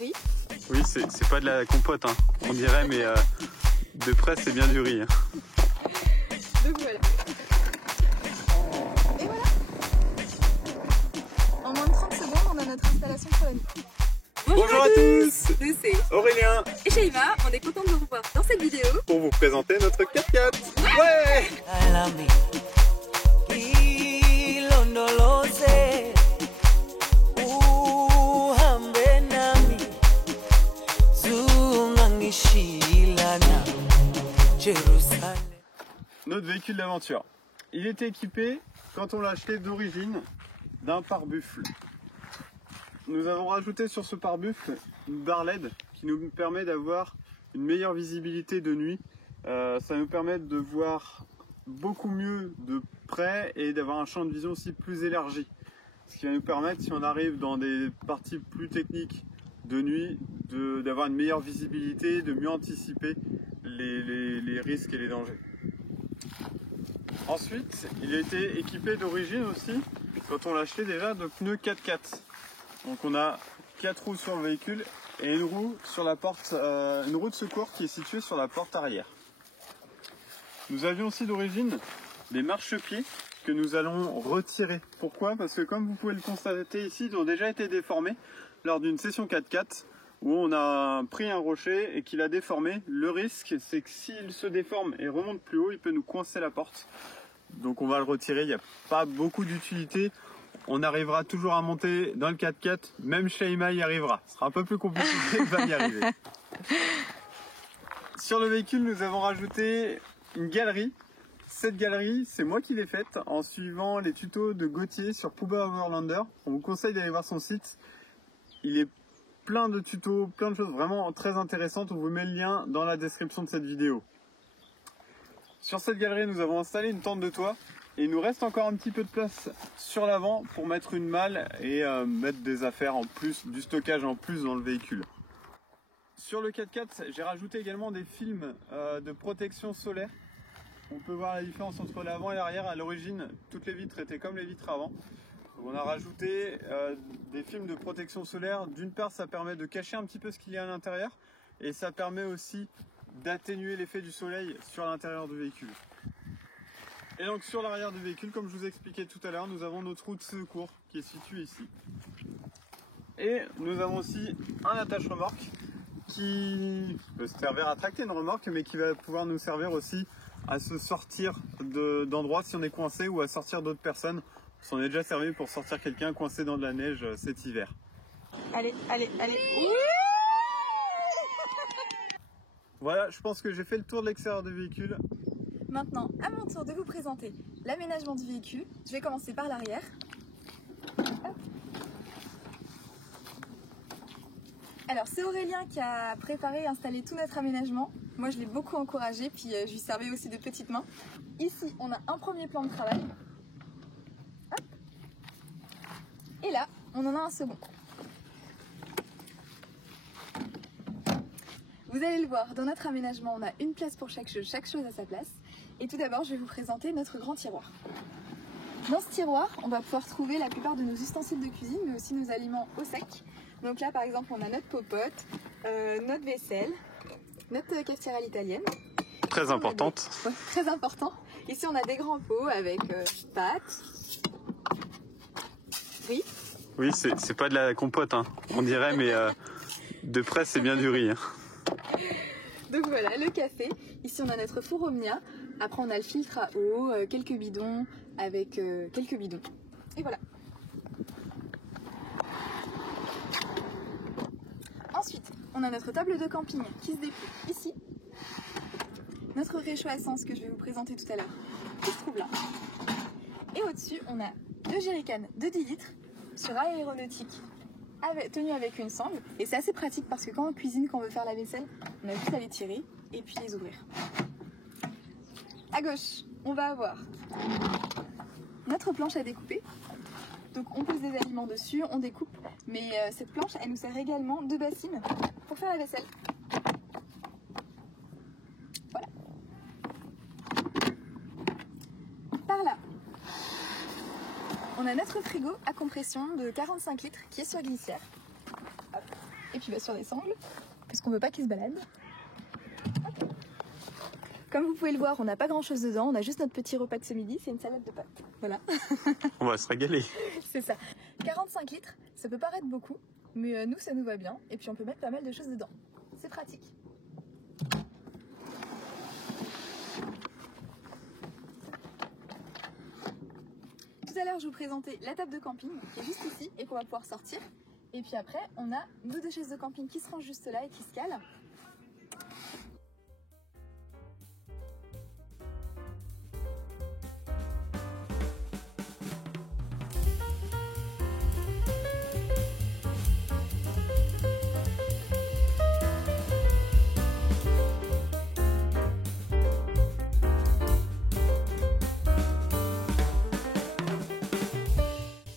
Oui. Oui, c'est pas de la compote, hein, on dirait, mais de près c'est bien du riz. Hein. Donc voilà. Et voilà. En moins de 30 secondes, on a notre installation pour la nuit. Bonjour à tous. Nous c'est Aurélien et Shaima, on est content de vous revoir dans cette vidéo pour vous présenter notre 4x4. Ouais. Notre véhicule d'aventure. Il était équipé, quand on l'a acheté d'origine, d'un pare-buffle. Nous avons rajouté sur ce pare-buffle une barre LED qui nous permet d'avoir une meilleure visibilité de nuit. Ça nous permet de voir beaucoup mieux de près et d'avoir un champ de vision aussi plus élargi. Ce qui va nous permettre, si on arrive dans des parties plus techniques de nuit, d'avoir une meilleure visibilité, de mieux anticiper les risques et les dangers. Ensuite, il a été équipé d'origine aussi, quand on l'a acheté déjà, de pneus 4x4. Donc on a 4 roues sur le véhicule et une roue sur la porte, une roue de secours qui est située sur la porte arrière. Nous avions aussi d'origine des marchepieds que nous allons retirer. Pourquoi? Parce que comme vous pouvez le constater ici, ils ont déjà été déformés lors d'une session 4x4 où on a pris un rocher et qu'il a déformé. Le risque, c'est que s'il se déforme et remonte plus haut, il peut nous coincer la porte. Donc on va le retirer, il n'y a pas beaucoup d'utilité. On arrivera toujours à monter dans le 4x4, même Shaima y arrivera. Ce sera un peu plus compliqué, mais va y arriver. Sur le véhicule, nous avons rajouté une galerie. Cette galerie, c'est moi qui l'ai faite en suivant les tutos de Gauthier sur Puba Overlander. On vous conseille d'aller voir son site. Il est plein de tutos, plein de choses vraiment très intéressantes. On vous met le lien dans la description de cette vidéo. Sur cette galerie, nous avons installé une tente de toit. Et il nous reste encore un petit peu de place sur l'avant pour mettre une malle et mettre des affaires en plus, du stockage en plus dans le véhicule. Sur le 4x4, j'ai rajouté également des films de protection solaire. On peut voir la différence entre l'avant et l'arrière. À l'origine, toutes les vitres étaient comme les vitres avant. Donc on a rajouté des films de protection solaire. D'une part, ça permet de cacher un petit peu ce qu'il y a à l'intérieur et ça permet aussi d'atténuer l'effet du soleil sur l'intérieur du véhicule. Et donc sur l'arrière du véhicule, comme je vous expliquais tout à l'heure, nous avons notre roue de secours qui est située ici. Et nous avons aussi un attache-remorque qui peut servir à tracter une remorque, mais qui va pouvoir nous servir aussi à se sortir d'endroits si on est coincé ou à sortir d'autres personnes. On s'en est déjà servi pour sortir quelqu'un coincé dans de la neige cet hiver. Allez, allez, allez. Voilà, je pense que j'ai fait le tour de l'extérieur du véhicule. Maintenant, à mon tour de vous présenter l'aménagement du véhicule. Je vais commencer par l'arrière. Alors, c'est Aurélien qui a préparé et installé tout notre aménagement. Moi, je l'ai beaucoup encouragé, puis je lui servais aussi de petite main. Ici, on a un premier plan de travail. Hop. Et là, on en a un second. Vous allez le voir, dans notre aménagement, on a une place pour chaque chose à sa place. Et tout d'abord, je vais vous présenter notre grand tiroir. Dans ce tiroir, on va pouvoir trouver la plupart de nos ustensiles de cuisine, mais aussi nos aliments au sec. Donc là, par exemple, on a notre popote, notre vaisselle, notre cafetière à l'italienne. Très importante. Ouais, très important. Ici, on a des grands pots avec pâtes, riz. Oui, c'est pas de la compote, hein, on dirait, mais de près, c'est bien du riz. Hein. Donc voilà, le café. Ici, on a notre four Omnia. Après, on a le filtre à eau, quelques bidons avec quelques bidons. Et voilà. Ensuite, on a notre table de camping qui se déplie ici. Notre réchaud à essence que je vais vous présenter tout à l'heure, qui se trouve là. Et au-dessus, on a 2 jerrycans de 10 litres sur aéronautique, tenu avec une sangle. Et c'est assez pratique parce que quand on cuisine, quand on veut faire la vaisselle, on a juste à les tirer et puis les ouvrir. À gauche, on va avoir notre planche à découper. Donc on pose des aliments dessus, on découpe, mais cette planche, elle nous sert également de bassine pour faire la vaisselle. Voilà. Par là, on a notre frigo à compression de 45 litres qui est sur glissière. Hop. et puis sur des sangles, puisqu'on ne veut pas qu'ils se baladent. Comme vous pouvez le voir, on n'a pas grand chose dedans, on a juste notre petit repas de ce midi, c'est une salade de pâtes. Voilà. On va se régaler. C'est ça. 45 litres, ça peut paraître beaucoup, mais nous ça nous va bien, et puis on peut mettre pas mal de choses dedans. C'est pratique. Tout à l'heure, je vous présentais la table de camping qui est juste ici et qu'on va pouvoir sortir. Et puis après, on a nos 2 chaises de camping qui se rangent juste là et qui se calent.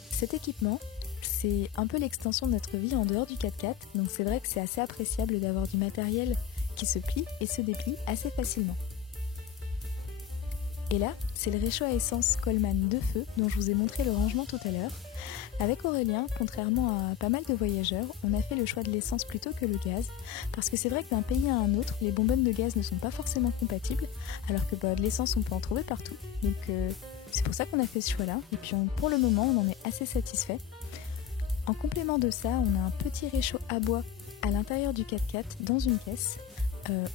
Cet équipement, c'est un peu l'extension de notre vie en dehors du 4x4, donc c'est vrai que c'est assez appréciable d'avoir du matériel qui se plie et se déplie assez facilement. Et là, c'est le réchaud à essence Coleman de feu dont je vous ai montré le rangement tout à l'heure. Avec Aurélien, contrairement à pas mal de voyageurs, on a fait le choix de l'essence plutôt que le gaz, parce que c'est vrai que d'un pays à un autre, les bonbonnes de gaz ne sont pas forcément compatibles, alors que de l'essence on peut en trouver partout. Donc c'est pour ça qu'on a fait ce choix-là, et puis pour le moment on en est assez satisfait. En complément de ça, on a un petit réchaud à bois à l'intérieur du 4x4 dans une caisse.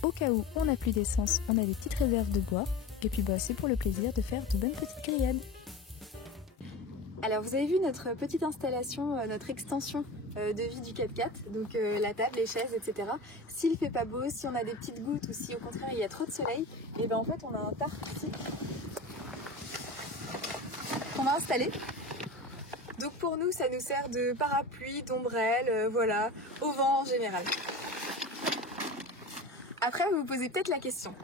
Au cas où on n'a plus d'essence, on a des petites réserves de bois, et puis c'est pour le plaisir de faire de bonnes petites grillades. Alors vous avez vu notre petite installation, notre extension de vie du 4x4, donc la table, les chaises, etc. S'il fait pas beau, si on a des petites gouttes ou si au contraire il y a trop de soleil, et en fait on a un tarp ici qu'on va installer. Donc pour nous ça nous sert de parapluie, d'ombrelle, voilà, au vent en général. Après vous vous posez peut-être la question,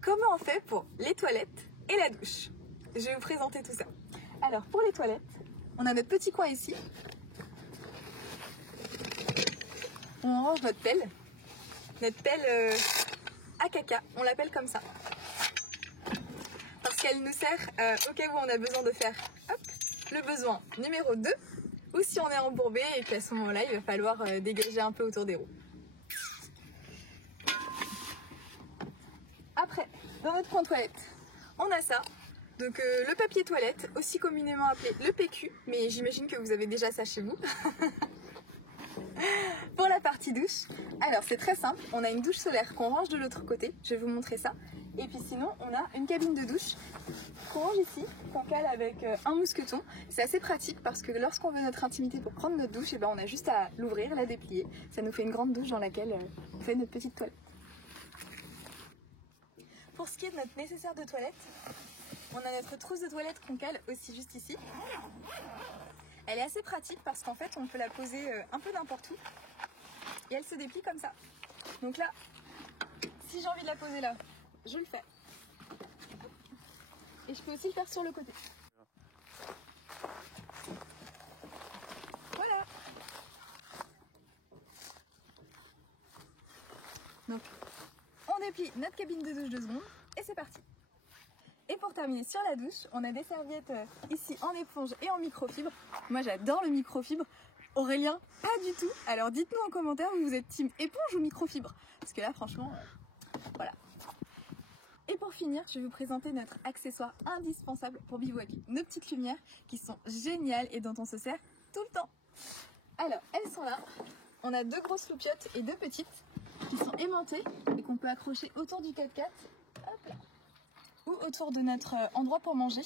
comment on fait pour les toilettes et la douche? Je vais vous présenter tout ça. Alors pour les toilettes, on a notre petit coin ici. On range notre pelle à caca, on l'appelle comme ça. Parce qu'elle nous sert au cas où on a besoin de faire le besoin numéro 2, ou si on est embourbé et qu'à ce moment-là, il va falloir dégager un peu autour des roues. Après, dans notre coin toilette, on a ça. Donc le papier toilette, aussi communément appelé le PQ, mais j'imagine que vous avez déjà ça chez vous. Pour la partie douche, alors c'est très simple, on a une douche solaire qu'on range de l'autre côté, je vais vous montrer ça. Et puis sinon, on a une cabine de douche qu'on range ici, qu'on cale avec un mousqueton. C'est assez pratique parce que lorsqu'on veut notre intimité pour prendre notre douche, on a juste à l'ouvrir, la déplier. Ça nous fait une grande douche dans laquelle on fait notre petite toilette. Pour ce qui est de notre nécessaire de toilette, on a notre trousse de toilette qu'on cale aussi juste ici. Elle est assez pratique parce qu'en fait on peut la poser un peu n'importe où et elle se déplie comme ça. Donc là, si j'ai envie de la poser là, je le fais. Et je peux aussi le faire sur le côté. Voilà. Donc on déplie notre cabine de douche 2 secondes et c'est parti. Et pour terminer sur la douche, on a des serviettes ici en éponge et en microfibre. Moi j'adore le microfibre. Aurélien, pas du tout. Alors dites-nous en commentaire, vous êtes team éponge ou microfibre? Parce que là franchement, voilà. Et pour finir, je vais vous présenter notre accessoire indispensable pour bivouaquer. Nos petites lumières qui sont géniales et dont on se sert tout le temps. Alors, elles sont là. On a 2 grosses loupiottes et 2 petites qui sont aimantées et qu'on peut accrocher autour du 4x4. Hop là. Ou autour de notre endroit pour manger.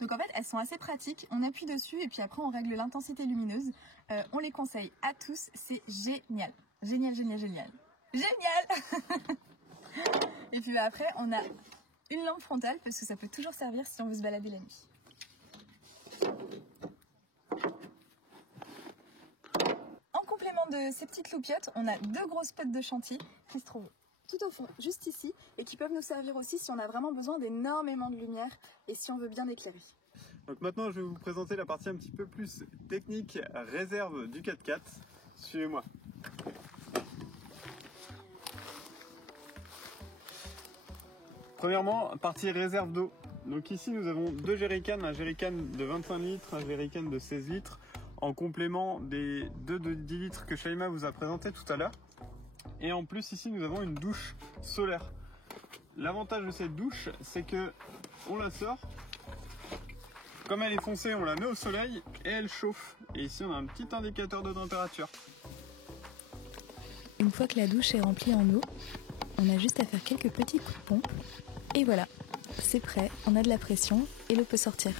Donc en fait elles sont assez pratiques, on appuie dessus et puis après on règle l'intensité lumineuse. On les conseille à tous, c'est génial. Génial, génial, génial. Génial. Et puis après on a une lampe frontale parce que ça peut toujours servir si on veut se balader la nuit. En complément de ces petites loupiottes, on a 2 grosses potes de chantier qui se trouvent tout au fond, juste ici, et qui peuvent nous servir aussi si on a vraiment besoin d'énormément de lumière et si on veut bien éclairer. Donc maintenant, je vais vous présenter la partie un petit peu plus technique, réserve du 4x4. Suivez-moi. Premièrement, partie réserve d'eau. Donc ici, nous avons 2 jerrycans, un jerrycan de 25 litres, un jerrycan de 16 litres. en complément des 2 de 10 litres que Shaima vous a présenté tout à l'heure. Et en plus ici nous avons une douche solaire. L'avantage de cette douche, c'est que on la sort, comme elle est foncée, on la met au soleil et elle chauffe. Et ici on a un petit indicateur de température. Une fois que la douche est remplie en eau, on a juste à faire quelques petits coups de pompe et voilà, c'est prêt, on a de la pression et l'eau peut sortir.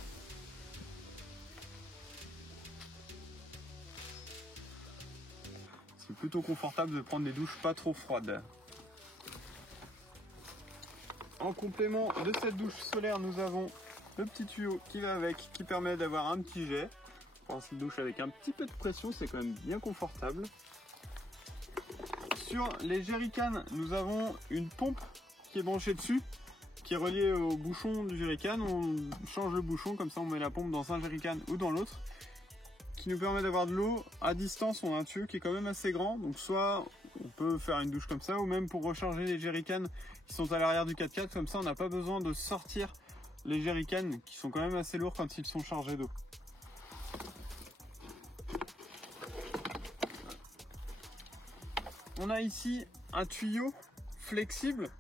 C'est plutôt confortable de prendre des douches pas trop froides. En complément de cette douche solaire, nous avons le petit tuyau qui va avec, qui permet d'avoir un petit jet. Prendre cette douche avec un petit peu de pression, c'est quand même bien confortable. Sur les jerrycans, nous avons une pompe qui est branchée dessus, qui est reliée au bouchon du jerrycan. On change le bouchon, comme ça on met la pompe dans un jerrycan ou dans l'autre, qui nous permet d'avoir de l'eau à distance. On a un tuyau qui est quand même assez grand, donc soit on peut faire une douche comme ça, ou même pour recharger les jerrycans qui sont à l'arrière du 4x4, comme ça on n'a pas besoin de sortir les jerrycans qui sont quand même assez lourds quand ils sont chargés d'eau. On a ici un tuyau flexible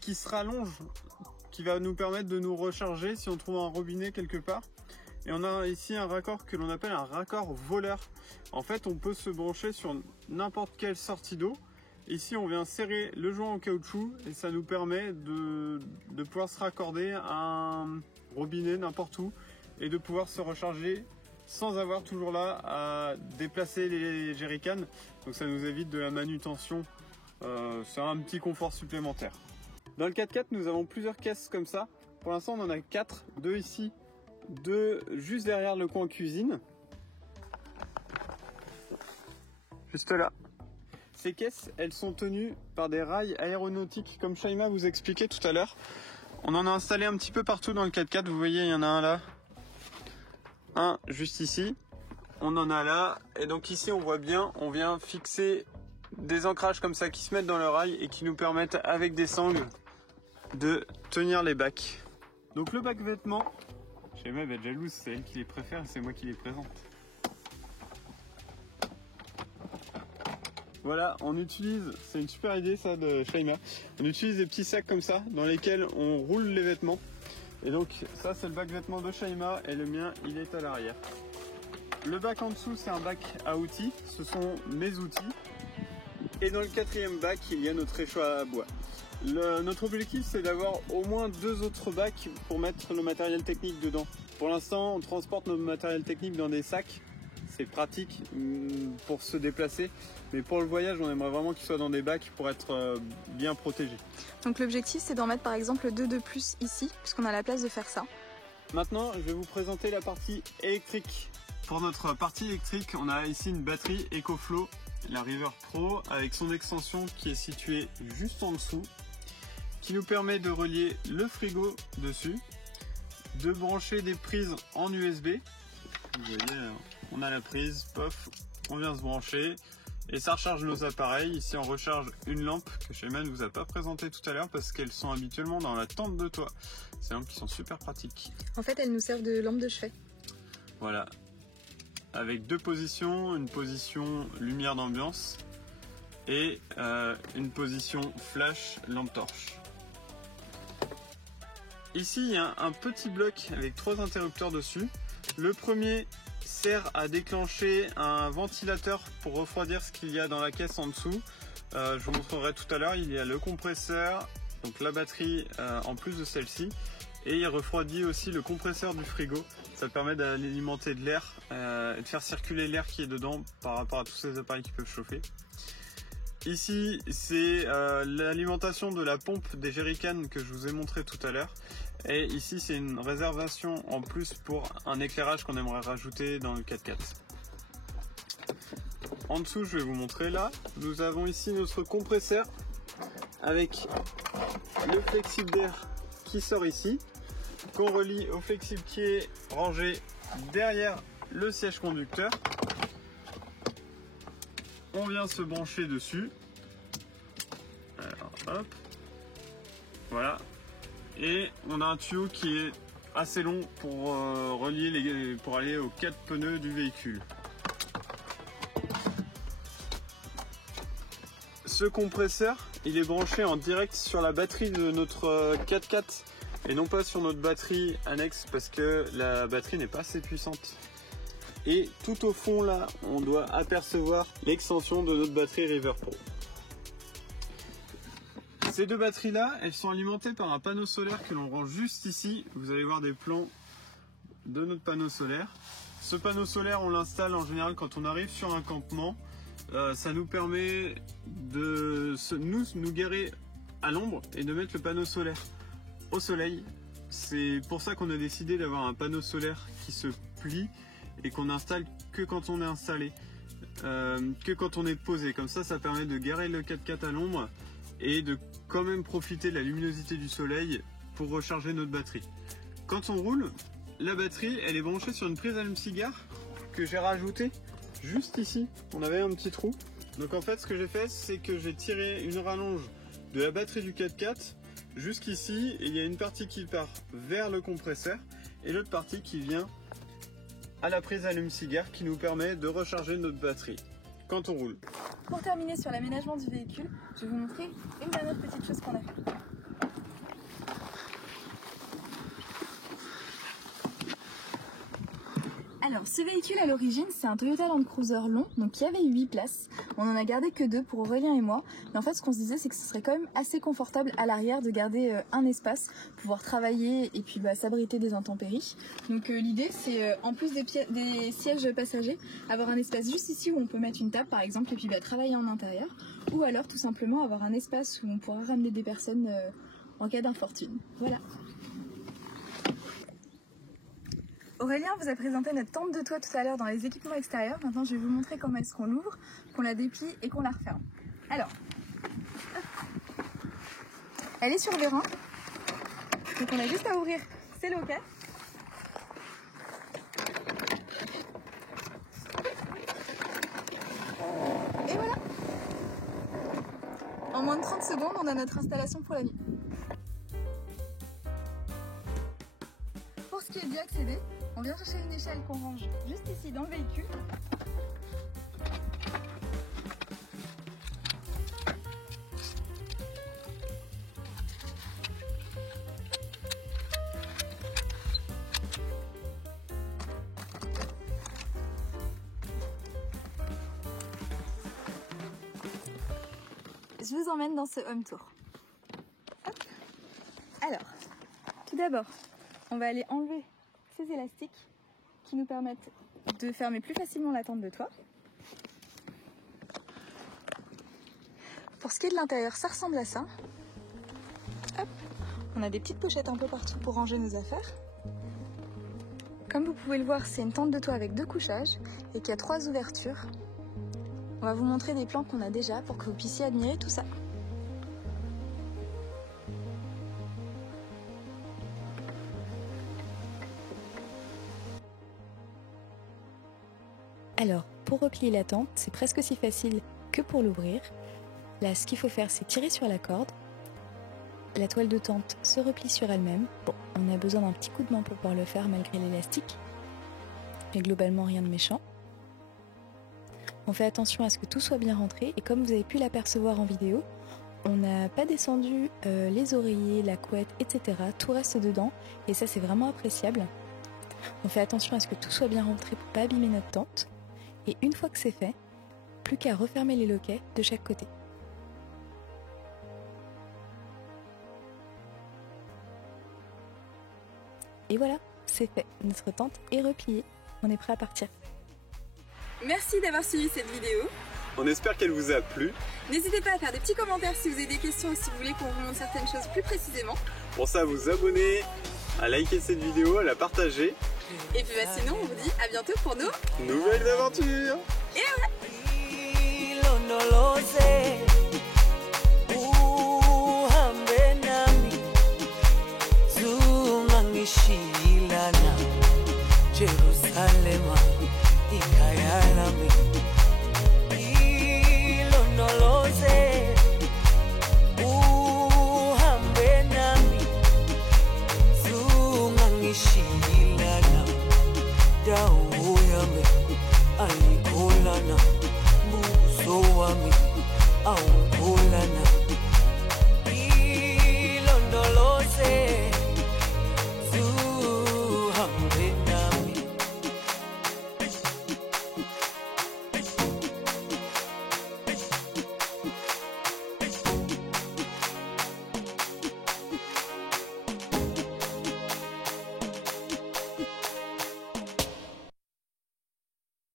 qui se rallonge, qui va nous permettre de nous recharger si on trouve un robinet quelque part. Et on a ici un raccord que l'on appelle un raccord voleur. En fait, on peut se brancher sur n'importe quelle sortie d'eau. Ici, on vient serrer le joint en caoutchouc et ça nous permet de pouvoir se raccorder à un robinet n'importe où et de pouvoir se recharger sans avoir toujours là à déplacer les jerrycans. Donc ça nous évite de la manutention. C'est un petit confort supplémentaire. Dans le 4x4, nous avons plusieurs caisses comme ça. Pour l'instant, on en a 4, 2 ici, 2 juste derrière le coin cuisine. Juste là. Ces caisses, elles sont tenues par des rails aéronautiques, comme Shaima vous expliquait tout à l'heure. On en a installé un petit peu partout dans le 4x4. Vous voyez, il y en a un là, un juste ici. On en a là. Et donc ici, on voit bien, on vient fixer des ancrages comme ça qui se mettent dans le rail et qui nous permettent, avec des sangles, de tenir les bacs. Donc le bac vêtements, Shaima va être jalouse, c'est elle qui les préfère et c'est moi qui les présente. Voilà, on utilise, c'est une super idée ça de Shaima, on utilise des petits sacs comme ça dans lesquels on roule les vêtements. Et donc ça c'est le bac vêtements de Shaima et le mien il est à l'arrière. Le bac en dessous c'est un bac à outils, ce sont mes outils. Et dans le 4e bac il y a notre réchaud à bois. Notre objectif c'est d'avoir au moins 2 autres bacs pour mettre le matériel technique dedans. Pour l'instant on transporte notre matériel technique dans des sacs. C'est pratique pour se déplacer, mais pour le voyage, on aimerait vraiment qu'il soit dans des bacs pour être bien protégé. Donc l'objectif, c'est d'en mettre par exemple 2 de plus ici, puisqu'on a la place de faire ça. Maintenant, je vais vous présenter la partie électrique. Pour notre partie électrique, on a ici une batterie EcoFlow, la River Pro, avec son extension qui est située juste en dessous, qui nous permet de relier le frigo dessus, de brancher des prises en USB. Vous voyez, on a la prise, pof, on vient se brancher et ça recharge nos appareils. Ici on recharge une lampe que Shaima ne vous a pas présentée tout à l'heure parce qu'elles sont habituellement dans la tente de toit. Ces lampes qui sont super pratiques. En fait, elles nous servent de lampe de chevet. Voilà, avec 2 positions, une position lumière d'ambiance et une position flash lampe torche. Ici il y a un petit bloc avec 3 interrupteurs dessus. Le premier sert à déclencher un ventilateur pour refroidir ce qu'il y a dans la caisse en dessous. Je vous montrerai tout à l'heure, il y a le compresseur, donc la batterie en plus de celle-ci, et il refroidit aussi le compresseur du frigo. Ça permet d'alimenter de l'air et de faire circuler l'air qui est dedans par rapport à tous ces appareils qui peuvent chauffer. Ici, c'est l'alimentation de la pompe des jerrycans que je vous ai montré tout à l'heure. Et ici, c'est une réservation en plus pour un éclairage qu'on aimerait rajouter dans le 4x4. En dessous, je vais vous montrer là. Nous avons ici notre compresseur avec le flexible d'air qui sort ici, qu'on relie au flexible qui est rangé derrière le siège conducteur. On vient se brancher dessus. Alors, hop. Voilà. Et on a un tuyau qui est assez long pour pour aller aux 4 pneus du véhicule. Ce compresseur, il est branché en direct sur la batterie de notre 4x4 et non pas sur notre batterie annexe parce que la batterie n'est pas assez puissante. Et tout au fond là, on doit apercevoir l'extension de notre batterie River Pro. Ces deux batteries là, elles sont alimentées par un panneau solaire que l'on range juste ici. Vous allez voir des plans de notre panneau solaire. Ce panneau solaire, on l'installe en général quand on arrive sur un campement. Ça nous permet de nous garer à l'ombre et de mettre le panneau solaire au soleil. C'est pour ça qu'on a décidé d'avoir un panneau solaire qui se plie et qu'on installe que quand on est installé, que quand on est posé. Comme ça, ça permet de garer le 4x4 à l'ombre et de quand même profiter de la luminosité du soleil pour recharger notre batterie. Quand on roule, la batterie, elle est branchée sur une prise allume-cigare que j'ai rajoutée juste ici. On avait un petit trou. Donc en fait, ce que j'ai fait, c'est que j'ai tiré une rallonge de la batterie du 4x4 jusqu'ici, et il y a une partie qui part vers le compresseur et l'autre partie qui vient à la prise allume-cigare qui nous permet de recharger notre batterie quand on roule. Pour terminer sur l'aménagement du véhicule, je vais vous montrer une dernière petite chose qu'on a fait. Alors, ce véhicule à l'origine, c'est un Toyota Land Cruiser long, donc il y avait 8 places. On en a gardé que 2 pour Aurélien et moi. Mais en fait, ce qu'on se disait, c'est que ce serait quand même assez confortable à l'arrière de garder un espace, pouvoir travailler et puis s'abriter des intempéries. Donc l'idée, c'est en plus des sièges passagers, avoir un espace juste ici où on peut mettre une table par exemple et puis travailler en intérieur. Ou alors tout simplement avoir un espace où on pourra ramener des personnes en cas d'infortune. Voilà. Aurélien vous a présenté notre tente de toit tout à l'heure dans les équipements extérieurs. Maintenant, je vais vous montrer comment est-ce qu'on l'ouvre, qu'on la déplie et qu'on la referme. Alors, elle est sur vérin. Donc on a juste à ouvrir ces loquettes. Et voilà. En moins de 30 secondes, on a notre installation pour la nuit. Pour ce qui est d'y accéder, on vient chercher une échelle qu'on range juste ici dans le véhicule. Je vous emmène dans ce home tour. Hop. Alors, tout d'abord, on va aller enlever ces élastiques qui nous permettent de fermer plus facilement la tente de toit. Pour ce qui est de l'intérieur, ça ressemble à ça. Hop. On a des petites pochettes un peu partout pour ranger nos affaires. Comme vous pouvez le voir, c'est une tente de toit avec 2 couchages et qui a 3 ouvertures. On va vous montrer des plans qu'on a déjà pour que vous puissiez admirer tout ça. Alors, pour replier la tente, c'est presque aussi facile que pour l'ouvrir. Là, ce qu'il faut faire, c'est tirer sur la corde. La toile de tente se replie sur elle-même. Bon, on a besoin d'un petit coup de main pour pouvoir le faire malgré l'élastique. Mais globalement, rien de méchant. On fait attention à ce que tout soit bien rentré. Et comme vous avez pu l'apercevoir en vidéo, on n'a pas descendu les oreillers, la couette, etc. Tout reste dedans. Et ça, c'est vraiment appréciable. On fait attention à ce que tout soit bien rentré pour ne pas abîmer notre tente. Et une fois que c'est fait, plus qu'à refermer les loquets de chaque côté. Et voilà, c'est fait. Notre tente est repliée. On est prêt à partir. Merci d'avoir suivi cette vidéo. On espère qu'elle vous a plu. N'hésitez pas à faire des petits commentaires si vous avez des questions ou si vous voulez qu'on vous montre certaines choses plus précisément. Pour ça, vous abonner, à liker cette vidéo, à la partager. Et puis sinon, on vous dit à bientôt pour nos nouvelles aventures.